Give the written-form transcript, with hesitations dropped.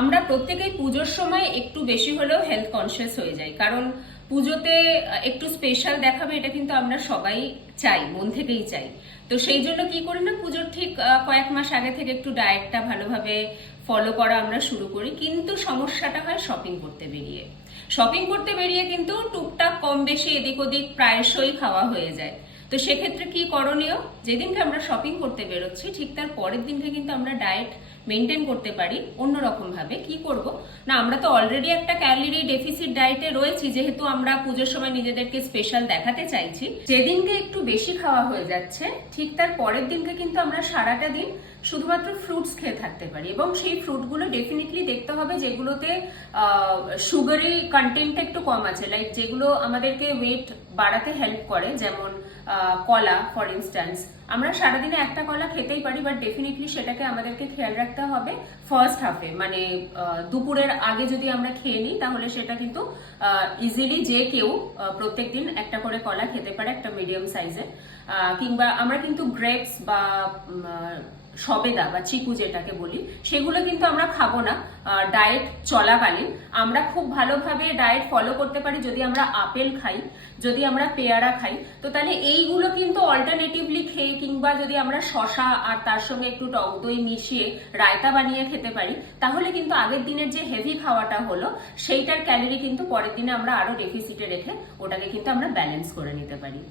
আমরা প্রত্যেকেই পুজোর সময় একটু বেশি হলেও হেলথ কনসিয়াস হয়ে যাই, কারণ পুজোতে একটু স্পেশাল দেখাবে এটা কিন্তু আমরা সবাই চাই, মন থেকেই চাই। তো সেই জন্য কি করি না, পুজোর ঠিক কয়েক মাস আগে থেকে একটু ডায়েটটা ভালোভাবে ফলো করা আমরা শুরু করি। কিন্তু সমস্যাটা হয় শপিং করতে বেরিয়ে। শপিং করতে বেরিয়ে কিন্তু টুকটাক কম বেশি এদিক ওদিক প্রায়শই খাওয়া হয়ে যায়। তো সেক্ষেত্রে কি করণীয়, যেদিনকে আমরা শপিং করতে বেরোচ্ছি ঠিক তার পরের দিনকে কিন্তু আমরা ডায়েট মেনটেন করতে পারি অন্যরকম ভাবে। কি করব না, আমরা তো অলরেডি একটা ক্যালোরি ডেফিসিট ডায়েটে রয়েছি, যেহেতু আমরা পুজোর সময় নিজেদেরকে স্পেশাল দেখাতে চাইছি। যেদিনকে একটু বেশি খাওয়া হয়ে যাচ্ছে ঠিক তার পরের দিনকে কিন্তু আমরা সারাটা দিন শুধুমাত্র ফ্রুটস খেয়ে থাকতে পারি, এবং সেই ফ্রুটগুলো ডেফিনেটলি দেখতে হবে যেগুলোতে সুগারি কন্টেন্টটা একটু কম আছে, লাইক যেগুলো আমাদেরকে ওয়েট বাড়াতে হেল্প করে, যেমন কলা ফর ইনস্ট্যান্স। আমরা সারাদিনে একটা কলা খেতেই পারি, বাট ডেফিনেটলি সেটাকে আমাদেরকে খেয়াল রাখতে হবে ফার্স্ট হাফে, মানে দুপুরের আগে যদি আমরা খেয়ে নিই তাহলে সেটা কিন্তু ইজিলি যে কেউ প্রত্যেকদিন একটা করে কলা খেতে পারে, একটা মিডিয়াম সাইজের। কিংবা আমরা কিন্তু গ্রেপস বা সবেদা বা চিকু যেটাকে বলি, সেগুলো কিন্তু আমরা খাবো না ডায়েট চলাকালীন। আমরা খুব ভালোভাবে ডায়েট ফলো করতে পারি যদি আমরা আপেল খাই, যদি আমরা পেয়ারা খাই। তো তাহলে এইগুলো কিন্তু অল্টারনেটিভলি খেয়ে, কিংবা যদি আমরা শশা আর তার সঙ্গে একটু টক দই মিশিয়ে রায়তা বানিয়ে খেতে পারি, তাহলে কিন্তু আগের দিনের যে হেভি খাওয়াটা হলো সেইটার ক্যালোরি কিন্তু পরের দিনে আমরা আরো ডেফিসিটে রেখে ওটাকে কিন্তু আমরা ব্যালেন্স করে নিতে পারি।